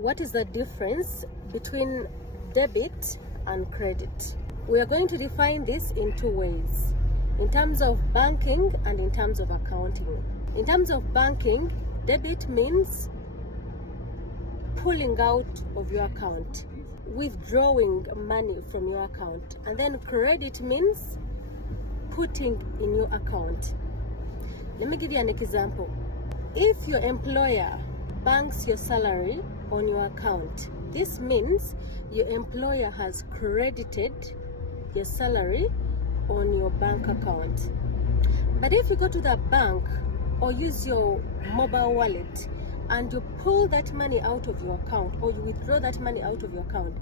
what is the difference between debit and credit? We are going to define this in two ways, in terms of banking and in terms of accounting. In terms of banking, debit means pulling out of your account, withdrawing money from your account, and then credit means putting in your account. Let me give you an example. If your employer banks your salary on your account, this means your employer has credited your salary on your bank account. But if you go to the bank or use your mobile wallet and you pull that money out of your account, or you withdraw that money out of your account,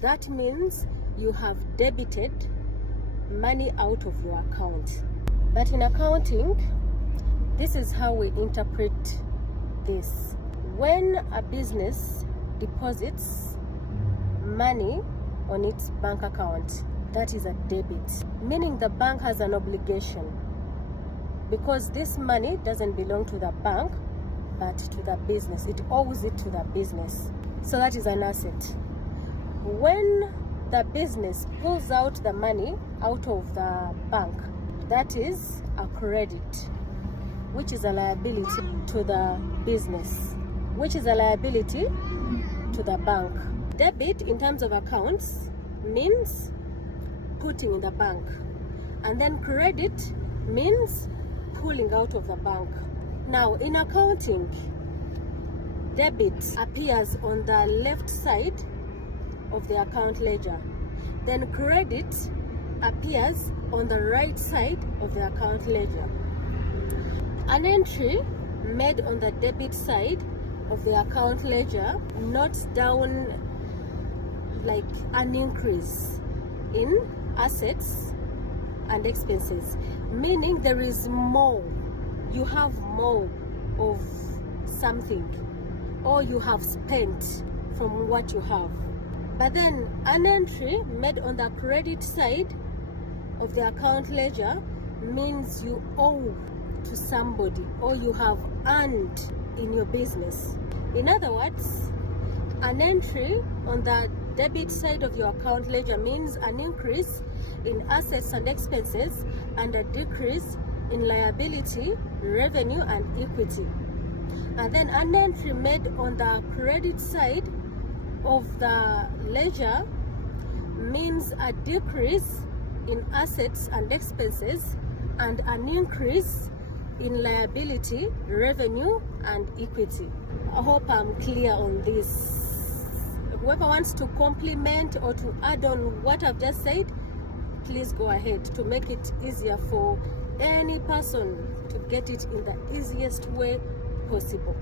that means you have debited money out of your account. But in accounting, this is how we interpret this. When a business deposits money on its bank account, that is a debit, meaning the bank has an obligation, because this money doesn't belong to the bank but to the business. It owes it to the business. So that is an asset. When the business pulls out the money out of the bank, that is a credit, which is a liability to the business, which is a liability to the bank. Debit in terms of accounts means putting in the bank, and then credit means pulling out of the bank. Now in accounting, debit appears on the left side of the account ledger, then credit appears on the right side of the account ledger. An entry made on the debit side of the account ledger notes down like an increase in assets and expenses, meaning there is more. You have more of something, or you have spent from what you have. But then an entry made on the credit side of the account ledger means you owe to somebody, or you have earned in your business. In other words, an entry on the debit side of your account ledger means an increase in assets and expenses and a decrease in liability, revenue, and equity. And then an entry made on the credit side of the ledger means a decrease in assets and expenses and an increase in liability, revenue, and equity. I hope I'm clear on this. Whoever wants to compliment or to add on what I've just said, please go ahead, to make it easier for any person to get it in the easiest way possible.